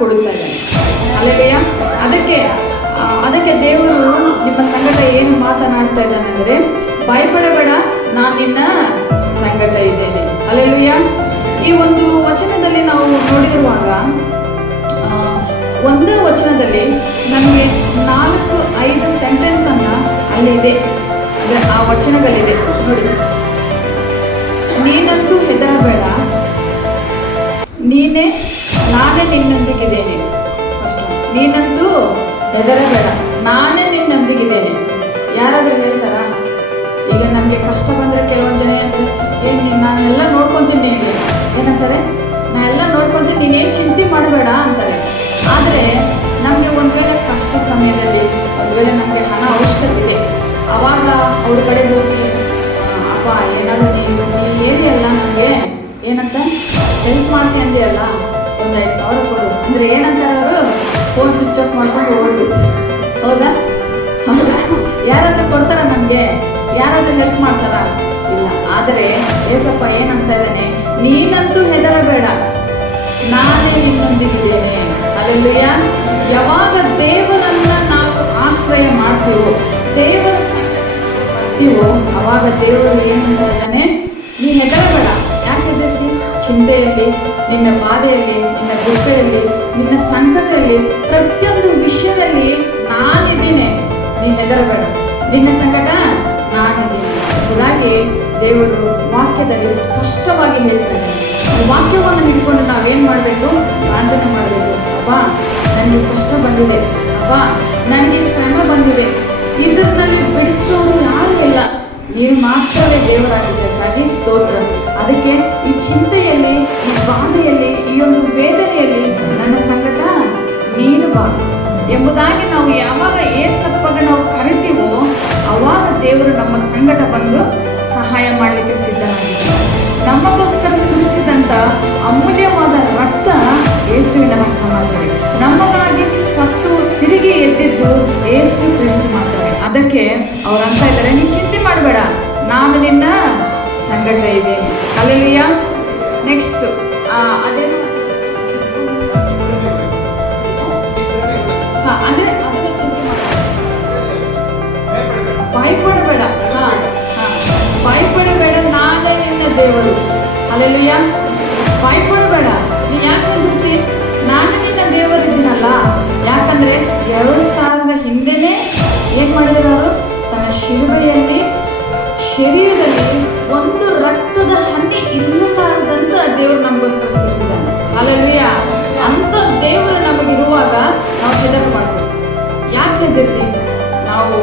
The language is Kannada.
ಕೊಡುತ್ತಾ ಇದ್ದಾನೆ. ಹಲ್ಲೆಲೂಯಾ. ಅದಕ್ಕೆ ದೇವರು ನಿಮ್ಮ ಸಂಗಡ ಏನು ಮಾತನಾಡ್ತಾ ಇದ್ದಾನೆ ಅಂದರೆ, ಭಯಪಡಬೇಡ, ನಾನು ನಿನ್ನ ಸಂಗಡ ಇದ್ದೇನೆ. ಹಲ್ಲೆಲೂಯಾ. ಈ ಒಂದು ವಚನದಲ್ಲಿ ನಾವು ನೋಡಿರುವಾಗ ಒಂದೇ ವಚನದಲ್ಲಿ ನಮಗೆ 4-5 ಸೆಂಟೆನ್ಸ್ ಅನ್ನ ಅಲ್ಲಿ ಇದೆ, ಅಂದರೆ ಆ ವಚನಗಳಿದೆ ನೋಡಿ. ನೀನಂತೂ ಹೆದರಬೇಡ, ನಾನೇ ನಿನ್ನೊಂದಿಗಿದ್ದೇನೆ. ಅಷ್ಟು, ನೀನಂತೂ ಹೆದರಬೇಡ, ನಾನೇ ನಿನ್ನೊಂದಿಗಿದ್ದೇನೆ. ಯಾರಾದರೂ ಹೇಳ್ತಾರಾ? ಈಗ ನಮಗೆ ಕಷ್ಟ ಬಂದರೆ ಕೆಲವೊಂದು ಜನ ಹೇಳ್ತಾರೆ, ನಾನೆಲ್ಲ ನೋಡ್ಕೊತೀನಿ, ಏನಂತಾರೆ, ನಾ ಎಲ್ಲ ನೋಡ್ಕೊತೀನಿ, ನೀನೇನು ಚಿಂತೆ ಮಾಡಬೇಡ ಅಂತಾರೆ. ಆದರೆ ನಮಗೆ ಒಂದು ವೇಳೆ ಕಷ್ಟ ಸಮಯದಲ್ಲಿ, ಒಂದು ವೇಳೆ ನಮಗೆ ಹಣ ಅವಶ್ಯಕತೆ ಇದೆ, ಆವಾಗ ಅವ್ರ ಕಡೆ ಹೋಗಿ, ಅಪ್ಪ ಏನಾದರೂ ನೀನು ಏರಿಯಲ್ಲ ನನಗೆ ಏನಂತ ಹೆಲ್ಪ್ ಮಾಡ್ತೀನಿ ಅಂದೆಯಲ್ಲ, ಒಂದು 5,000 ಕೊಡು ಅಂದರೆ ಏನಂತಾರೆ ಅವರು? ಫೋನ್ ಸ್ವಿಚ್ ಆಫ್ ಮಾಡ್ಕೊಂಡು ಹೋಗ್ಬಿಡ್ತಾರೆ. ಹೌದಾ? ಯಾರಾದರೂ ಕೊಡ್ತಾರ ನಮಗೆ? ಯಾರಾದರೂ ಹೆಲ್ಪ್ ಮಾಡ್ತಾರಾ? ಇಲ್ಲ. ಆದರೆ ಏಸಪ್ಪ ಏನಂತ ಇದ್ದಾನೆ, ನೀನಂತೂ ಹೆದರಬೇಡ, ನಾನೇ ನಿನ್ನೊಂದಿಗಿದ್ದೇನೆ. ಹಲ್ಲೆಲೂಯಾ. ಯಾವಾಗ ದೇವರನ್ನ ನಾವು ಆಶ್ರಯ ಮಾಡ್ತೀವೋ, ದೇವರ ಬರ್ತೀವೋ, ಅವಾಗ ದೇವರು ಏನಂತ ಇದ್ದಾನೆ, ನೀ ಹೆದರಬೇಡ. ಯಾಕೆ ಹೆದರ್ತಿ? ಚಿಂತೆಯಲ್ಲಿ, ನಿನ್ನ ಬಾಧೆಯಲ್ಲಿ, ನಿನ್ನ ದುಃಖದಲ್ಲಿ, ನಿನ್ನ ಸಂಕಟದಲ್ಲಿ, ಪ್ರತಿಯೊಂದು ವಿಷಯದಲ್ಲಿ ನಾನಿದ್ದೀನಿ, ನೀ ಹೆದರಬೇಡ, ನಿನ್ನ ಸಂಕಟ ನಾನಿದ್ದೀನಿ ಎಂಬುದಾಗಿ ದೇವರು ವಾಕ್ಯದಲ್ಲಿ ಸ್ಪಷ್ಟವಾಗಿ ಹೇಳ್ತಾನೆ. ವಾಕ್ಯವನ್ನು ಹಿಡ್ಕೊಂಡು ನಾವೇನು ಮಾಡಬೇಕು? ಪ್ರಾರ್ಥನೆ ಮಾಡಬೇಕು. ಅಪ್ಪ, ನನಗೆ ಕಷ್ಟ ಬಂದಿದೆ, ಅಪ್ಪ ನನಗೆ ಶ್ರಮ ಬಂದಿದೆ, ಇದರಲ್ಲಿ ಬಿಡಿಸೋರು ಯಾರೂ ಇಲ್ಲ, ನೀವು ಮಾತ್ರವೇ ದೇವರಾಗಿದ್ದಕ್ಕಾಗಿ ಸ್ತೋತ್ರ. ಅದಕ್ಕೆ ಈ ಚಿಂತೆಯಲ್ಲಿ, ಈ ಬಾಧೆಯಲ್ಲಿ, ಈ ಒಂದು ವೇದನೆಯಲ್ಲಿ ನನ್ನ ಸಂಕಟ ನೀನು ಬಾ ಎಂಬುದಾಗಿ ನಾವು ಯಾವಾಗ ಏಸಪ್ಪಗೆ ನಾವು ಕರಿತೀವೋ, ಆವಾಗ ದೇವರು ನಮ್ಮ ಸಂಕಟ ಬಂದು ಸಹಾಯ ಮಾಡಲಿಕ್ಕೆ ಸಿದ್ಧನಾಗಿದ್ದಾರೆ. ನಮಗೋಸ್ಕರ ಸುರಿಸಿದಂಥ ಅಮೂಲ್ಯವಾದ ರಕ್ತ ಯೇಸುವಿನ ರಕ್ತ ಮಾಡ್ತಾರೆ. ನಮಗಾಗಿ ಸತ್ತು ತಿರುಗಿ ಎದ್ದಿದ್ದು ಯೇಸು ಕ್ರಿಸ್ತ ಮಾಡ್ತಾರೆ. ಅದಕ್ಕೆ ಅವ್ರು ಅಂತ ಇದ್ದಾರೆ, ನೀನು ಚಿಂತೆ ಮಾಡಬೇಡ, ನಾನು ನಿನ್ನ ಸಂಗಡ ಇದ್ದೇನೆ. ಹಲ್ಲೆಲೂಯಾ. ನೆಕ್ಸ್ಟ್ ಅದೇನು ಅದನ್ನು ಚಿಂತೆ ಭಯಪಡಬೇಡ. ಭಯಪಡಬೇಡ, ನಾನೇ ನಿನ್ನ ದೇವರು. ಹಲ್ಲೆಲೂಯಾ. ಭಯಪಡಬೇಡ. ನೀನು ಯಾಕೆ ಹೆದರ್ತಿ? ನಾನೇ ನಿನ್ನ ದೇವರಿದ್ದೀನಲ್ಲ. ಯಾಕಂದ್ರೆ 2000 ಹಿಂದೆನೇ ಏನ್ ಮಾಡಿದ್ರು ಅವರು? ತನ್ನ ಶಿಲುಬೆಯಲ್ಲಿ, ಶರೀರದಲ್ಲಿ ಒಂದು ರಕ್ತದ ಹನಿ ಇಲ್ಲಲಾರದಂತ ದೇವರು ನಮಗೋಸ್ಕರ ಸೃಷ್ಟಿಸಿದ್ದಾನೆ. ಹಲ್ಲೆಲೂಯಾ. ಅಂತ ದೇವರು ನಮಗಿರುವಾಗ ನಾವು ಹೆದರಬಾರ್ದು. ಯಾಕೆ ಹೆದರ್ತೀವಿ? ನಾವು